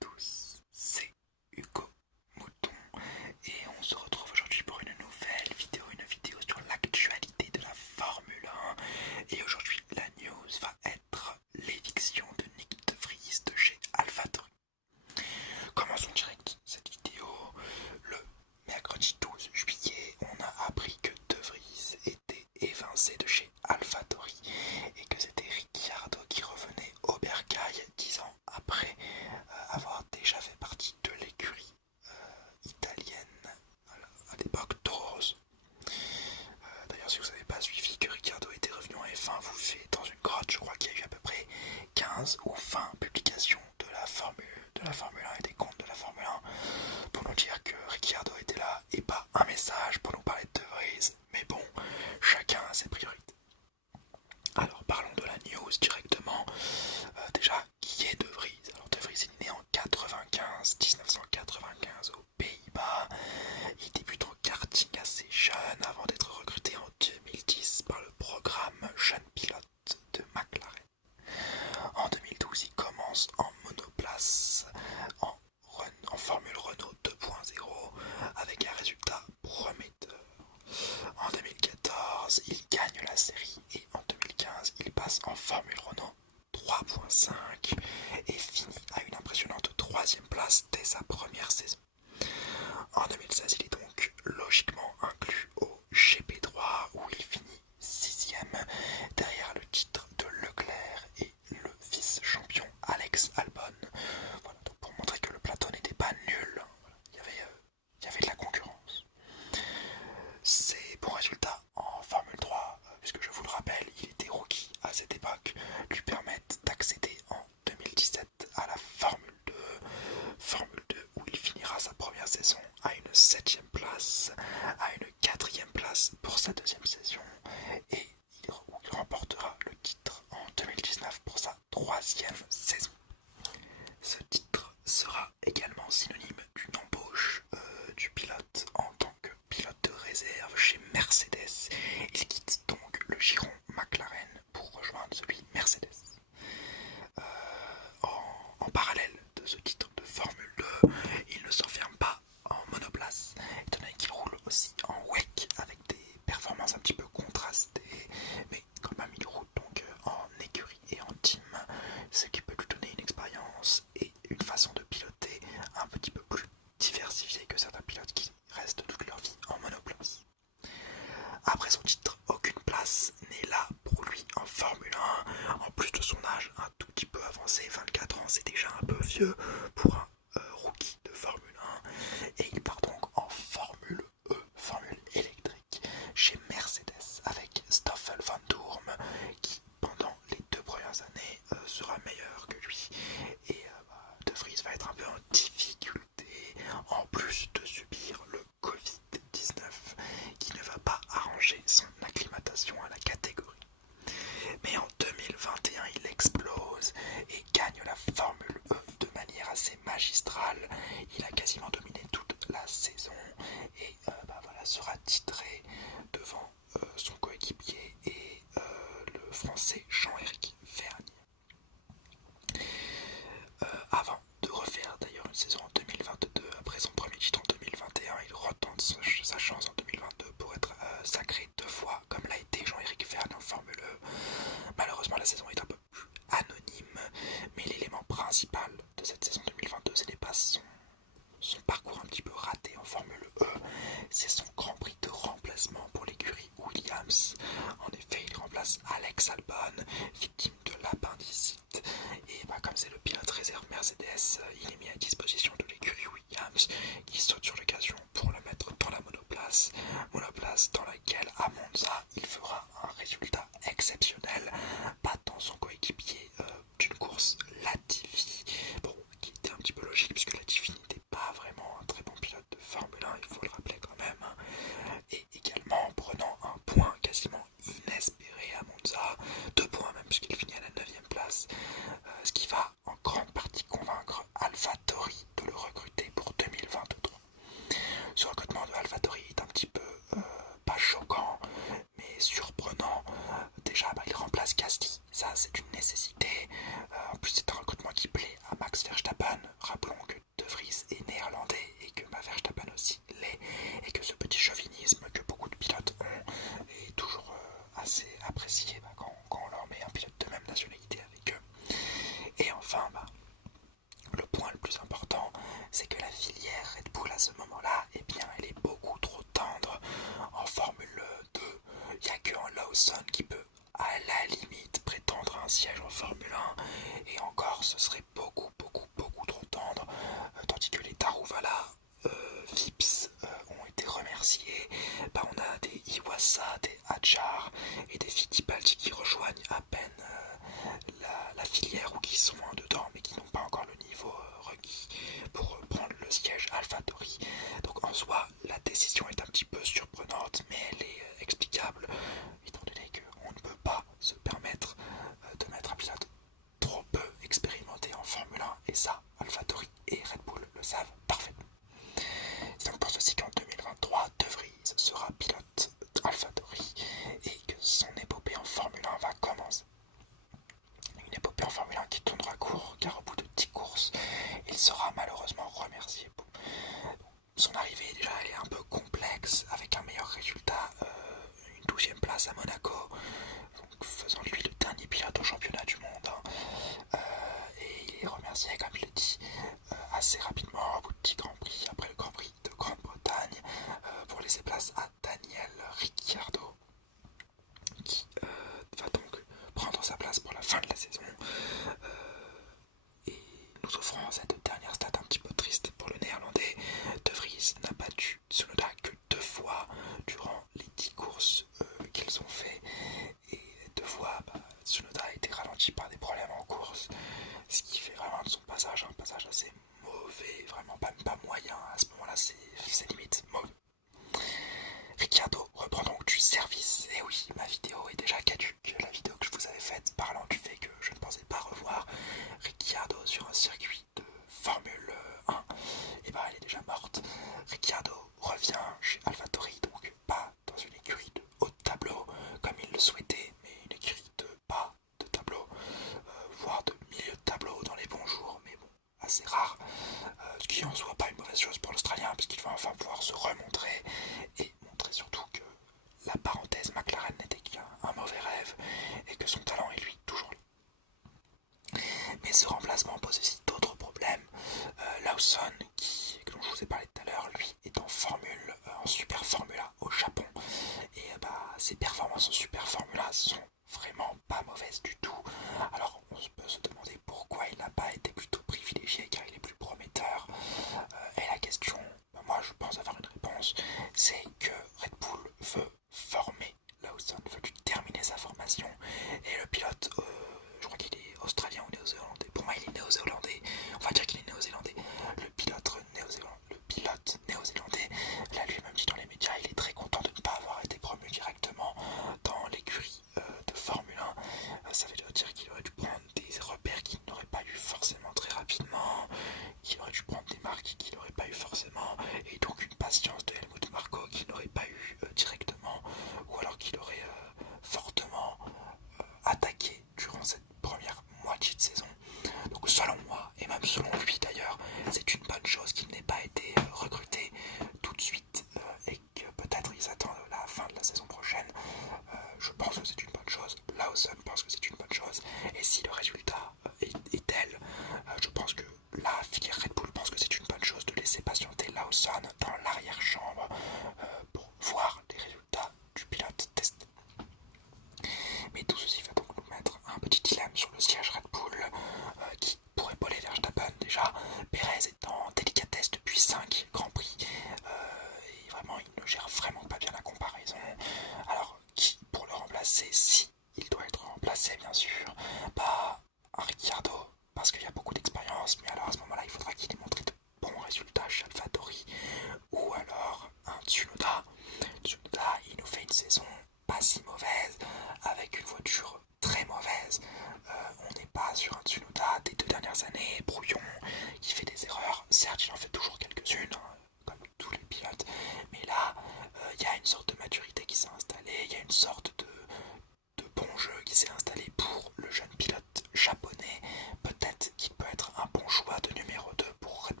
tous, c'est Hugo Mouton et on se retrouve aujourd'hui pour une nouvelle vidéo, sur l'actualité de la Formule 1. Et aujourd'hui la news va être l'éviction de Nick De Vries de chez AlphaTauri. Commençons direct cette vidéo. Le mercredi 12 juillet, on a appris que De Vries était évincé de chez AlphaTauri et que c'était Ricciardo qui revenait au bercail 10 ans après avoir déjà fait partie de l'écurie italienne à l'époque Toros. D'ailleurs, si vous n'avez pas suivi que Ricciardo était revenu en F1, vous vivez dans une grotte. Je crois qu'il y a eu à peu près 15 ou 20 publications de la Formule 1 et des comptes de la Formule 1 pour nous dire que Ricciardo était là et pas un message pour nous parler de De Vries. Mais bon, chacun a ses priorités. Alors parlons de la news directement. Déjà, qui est De Vries? Alors De Vries est né en 1995 aux Pays-Bas. Il débute en karting assez jeune avant d'être recruté en 2010 par le programme Jeune Pilote de McLaren. En 2012, il commence en monoplace en Formule Renault 2.0 avec un résultat prometteur. En 2014, il gagne la série et en 2015, il passe en Formule Renault 3.5 et finit à une impressionnante 3e place dès sa première saison. En 2016, il est donc logiquement inclus au GP3 où il finit 6e derrière le titre de Leclerc et le vice-champion Alex Albon. Voilà, donc pour montrer que le plateau n'était pas nul, il y avait de la concurrence. Ses bons résultats en Formule 3, puisque je vous le rappelle, il était rookie à cette époque, lui permettent d'accéder en 2017 à la Formule 2 où il finira sa première saison à une 7e place, à une 4e place pour sa 2e saison et il remportera le titre en 2019 pour sa 3e saison. Ce titre sera également synonyme d'une embauche du pilote en tant que pilote de réserve chez Mercedes. Il quitte donc le giron McLaren pour rejoindre celui Mercedes. En parallèle de ce titre de Formule 2, il ne s'enferme pas en monoplace, étant donné qu'il roule aussi en WEC avec des performances un petit peu contrastées, mais quand même il roule donc en écurie et en team, ce qui peut lui donner une expérience et une façon de piloter un petit peu plus diversifiée que certains pilotes qui restent toute leur vie en monoplace. Après son titre, aucune place n'est là pour lui en Formule 1. En plus de son âge un tout petit peu avancé, 24 ans, c'est déjà un peu vieux pour un rookie de Formule 1. Et il part donc en Formule E, Formule électrique, chez Mercedes avec Stoffel Van Dorn, qui pendant les 2 premières années sera meilleur que lui. Et De Vries va être un peu en difficulté, en plus de subir le Covid-19, qui ne va pas arranger son acclimatation à la catégorie. Mais en 2021, il explose et gagne la Formule E de manière assez magistrale. Il a quasiment dominé toute la saison et sera titré devant son coéquipier et le français Jean-Éric Vergne. Avant de refaire d'ailleurs une saison en 2022, après son premier titre en 2021, il retente sa chance en 2022 pour être sacré 2 fois, comme l'a été Jean-Éric Vergne en Formule E. Malheureusement, la saison est un peu plus anonyme, mais l'élément principal de cette saison 2022, ce n'est pas son parcours un petit peu raté en Formule E, c'est son Grand Prix de remplacement pour l'écurie Williams. En effet, il remplace Alex Albon, victime de l'appendicite, et comme c'est le pilote réserve Mercedes, il est mis à disposition de l'écurie Williams, qui saute sur l'occasion pour le mettre dans la monoplace dans laquelle à Monza il fera un résultat exceptionnel, battant son coéquipier d'une course Latifi, qui était un petit peu logique puisque Latifi n'était pas vraiment un très bon pilote de Formule 1, il faut le rappeler quand même, et également en prenant un point quasiment inespéré à Monza, 2 points même puisqu'il finit à la 9e place, ce qui va en grande partie convaincre AlphaTauri de le recruter pour 2023. Ce recrutement de AlphaTauri est un petit peu pas choquant mais surprenant. Déjà il remplace Gasly, ça c'est une nécessité. En plus c'est un recrutement qui plaît à Max Verstappen, rappelons Et enfin, le point le plus important, c'est que la filière Red Bull à ce moment-là, eh bien, elle est beaucoup trop tendre. En Formule 2, il n'y a que Lawson qui peut, à la limite, prétendre à un siège en Formule 1. Et encore, ce serait beaucoup trop tendre. Tandis que les Daruvala, Vips ont été remerciés. On a des Iwasa, des Hadjar et des Fittipaldi qui rejoignent à peine la filière ou qui sont dedans mais qui n'ont pas encore le niveau requis pour prendre le siège AlphaTauri. Donc en soi, la décision est un petit peu surprenante, mais elle est explicable étant donné qu'on ne peut pas se permettre de mettre un pilote trop peu expérimenté en Formule 1, et ça, AlphaTauri et Red Bull le savent parfaitement. C'est donc pour ceci qu'en 2023, De Vries sera pilote AlphaTauri et que son épopée en Formule 1 va commencer. Une épopée en Formule 1 qui tournera court, car au bout de 10 courses, il sera malheureusement remercié. Son arrivée, déjà, elle est un peu complexe, avec un meilleur résultat, une 12e place à Monaco, donc faisant lui le dernier pilote au championnat du monde. Et il est remercié, comme je l'ai dit, assez rapidement au bout de 10 Grands Prix, après le Grand Prix de Grande-Bretagne, pour laisser place à Daniel Ricciardo, qui va donc prendre sa place pour la fin de la saison, et nous offrant cette dernière stat un petit peu triste pour le néerlandais. De Vries n'a battu Tsunoda que 2 fois durant les 10 courses qu'ils ont fait, et 2 fois Tsunoda a été ralenti par des problèmes en course, ce qui fait vraiment de son passage un passage assez mauvais, vraiment pas moyen. À ce moment-là, c'est limite mauvais. Ricciardo reprend donc du service. Et oui, ma vidéo est déjà caduque. La vidéo que je vous avais faite parlant du fait que je ne pensais pas revoir Ricciardo sur un circuit de Formule 1, et elle est déjà morte. Ricciardo revient chez AlphaTauri, donc pas dans une écurie de haut de tableau comme il le souhaitait, mais une écurie de bas de tableau, voire de milieu de tableau dans les bons jours, mais bon, assez rare, ce qui en soit pas une mauvaise chose pour l'Australien, puisqu'il va enfin pouvoir se remontrer et montrer surtout que la parenthèse McLaren n'était qu'un mauvais rêve et que son talent est lui toujours là. Mais ce remplacement pose aussi d'autres problèmes. Lawson, dont je vous ai parlé tout à l'heure, lui est en Super Formula au Japon, et ses performances en Super Formula sont vraiment pas mauvaises du tout. Alors on peut se demander pourquoi il n'a pas été plutôt privilégié, car il est plus prometteur. Et la question, moi je pense avoir une réponse, c'est que Red Bull veut former Lawson, veut lui terminer sa formation, et le pilote, je crois qu'il est australien ou néo-zélandais, pour moi il est néo-zélandais, on va dire qu'il est néo-zélandais, le pilote néo-zélandais l'a lui-même dit dans les médias, il est très content de ne pas avoir été promu directement dans l'écurie de Formule 1. Ça veut dire qu'il aurait dû prendre des repères qu'il n'aurait pas eu forcément très rapidement, qu'il aurait dû prendre des marques qu'il n'aurait pas eu forcément, et donc une patience de Helmut Marko qu'il n'aurait pas eu directement, ou alors qu'il aurait fortement attaqué durant cette première moitié de saison. Donc selon moi, et même selon lui d'ailleurs, c'est une bonne chose qu'il n'ait pas été recruté tout de suite, et que peut-être ils attendent la fin de la saison prochaine. Je pense que c'est une bonne chose, Lawson pense que c'est une bonne chose, et si le résultat est tel, je pense que la filière Red Bull pense que c'est une bonne chose de laisser patienter Lawson dans l'arrière-chambre pour voir les résultats du pilote testé. Mais tout ceci va donc nous mettre un petit dilemme sur le siège Red Bull, qui pourrait voler Verstappen déjà. Perez est en délicatesse depuis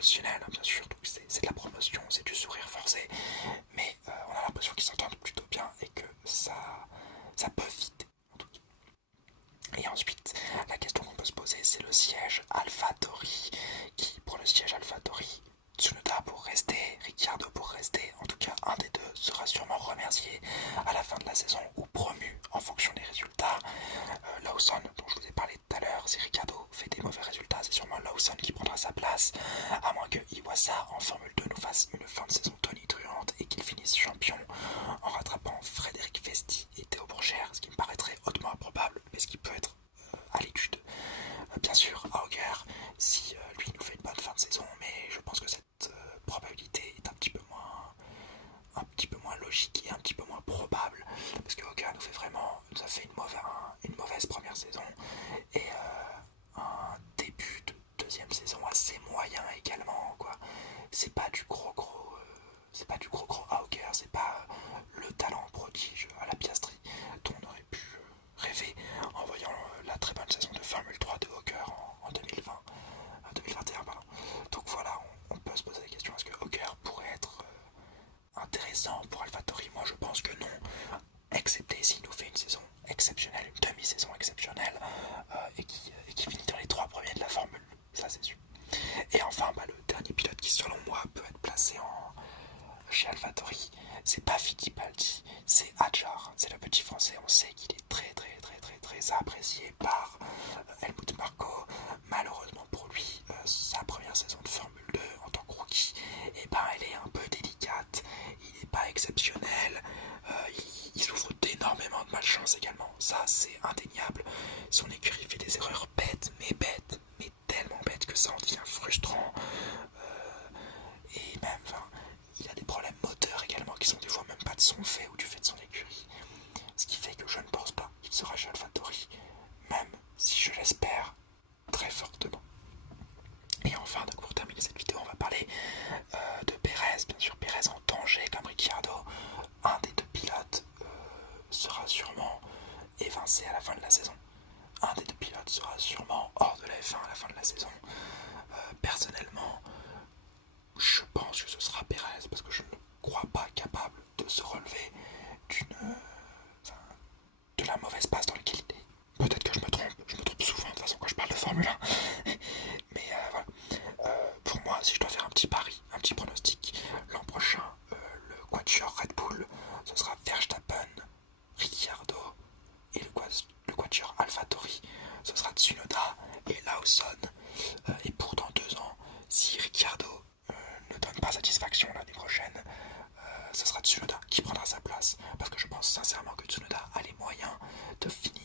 promotionnel, hein, bien sûr, donc c'est de la promotion, c'est du sourire forcé, mais on a l'impression qu'ils s'entendent plutôt bien et que ça peut fitter, en tout cas. Et ensuite, la question qu'on peut se poser, c'est le siège AlphaTauri, qui, pour le siège AlphaTauri, Tsunoda pour rester, Ricciardo pour rester, en tout cas un des deux sera sûrement remercié à la fin de la saison ou promu en fonction des résultats. Lawson, dont je vous ai parlé tout à l'heure, si Ricciardo fait des mauvais résultats, c'est sûrement Lawson qui prendra sa place, à moins que Iwasa en Formule 2 nous fasse une fin de saison tonitruante et qu'il finisse champion en rattrapant Frédéric Vesti et Théo Pourchaire, ce qui me paraîtrait hautement improbable, mais ce qui peut être à l'étude. Bien sûr, Auger, si lui nous fait une bonne fin de saison, mais je pense que cette probabilité est un petit peu moins logique et un petit peu moins probable, parce que Auger nous a fait une mauvaise première saison et un début de deuxième saison assez moyen également, quoi. C'est pas du gros Auger, c'est pas le talent prodige à la Piastri dont on aurait pu rêver en voyant la très bonne saison de Formule 3 de Auger en 2021. Pardon. Donc voilà, on peut se poser la question, est-ce que Auger pourrait être intéressant pour AlphaTauri? Moi je pense que non, excepté s'il nous fait une saison exceptionnelle, une demi-saison exceptionnelle et qui finit dans les 3 premiers de la Formule, ça c'est sûr. Et enfin, le dernier pilote qui selon moi peut être placé chez AlphaTauri, c'est pas Fittipaldi, c'est Hadjar, c'est le petit français. On sait qu'il est très apprécié par Helmut Marko. Malheureusement pour lui, sa première saison de Formule 2 en tant que rookie, elle est un peu délicate, il n'est pas exceptionnel, il souffre d'énormément de malchance également, ça c'est indéniable. Son écurie fait des erreurs bêtes, mais tellement bêtes que ça en devient frustrant. Et même, il a des problèmes moteurs également qui sont des fois même pas de son fait ou du fait de son écurie. Ce qui fait que je ne pense pas qu'il sera chez AlphaTauri, même si je l'espère très fortement. Et enfin, donc pour terminer cette vidéo, on va parler de Pérez. Bien sûr, Pérez en danger comme Ricciardo. Un des deux pilotes sera sûrement évincé à la fin de la saison. Un des deux pilotes sera sûrement hors de la F1 à la fin de la saison. Personnellement, je pense que ce sera Pérez parce que je ne crois pas capable de se relever de la mauvaise passe dans laquelle il est. Peut-être que je me trompe souvent de toute façon quand je parle de Formule 1. Mais voilà. Pour moi, si je dois faire un petit pari, un petit pronostic, l'an prochain, le quatuor Red Bull, ce sera Verstappen, Ricciardo et le quatuor AlphaTauri, ce sera Tsunoda et Lawson. Et pour dans 2 ans, si Ricciardo ne donne pas satisfaction l'année prochaine, ce sera Tsunoda qui prendra sa place, parce que je pense sincèrement que Tsunoda a les moyens de finir